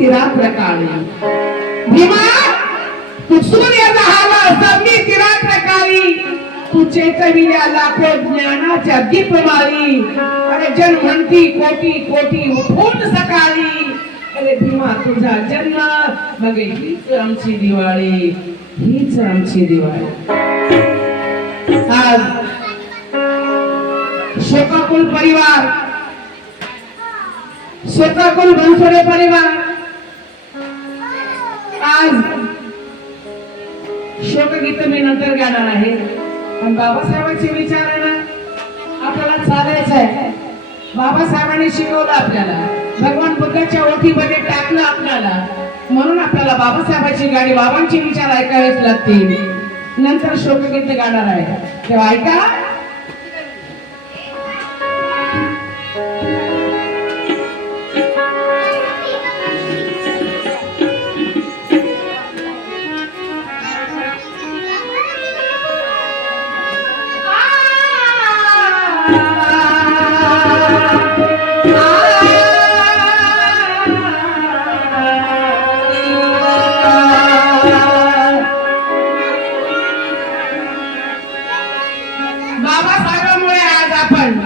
ती रात्र काळी भीमा तू सूर्य झाला समी ती रात्र काळी तू चेतविल्या लाखो ज्ञानाच्या दीपमाळी अरे जन्मंती कोटी कोटी उठून सकाळी अरे भीमा तुझा जन्म मग हीच आमची दिवाळी हीच आमची दिवाळी आज शोकाकुल परिवार शोकाकुल बनसोडे परिवार आज शोकगीत मी नंतर गाणार आहे पण बाबासाहेबांचे विचार आहे ना आपल्याला चालायचं आहे बाबासाहेबांनी शिकवलं आपल्याला भगवान बुद्धाच्या ओठीमध्ये टाकलं आपल्याला म्हणून आपल्याला बाबासाहेबांची गाडी बाबांचे विचार ऐकावेच लागतील नंतर शोकगीत गाणार आहे तेव्हा ऐका बाबासाहेबांमुळे आज आपण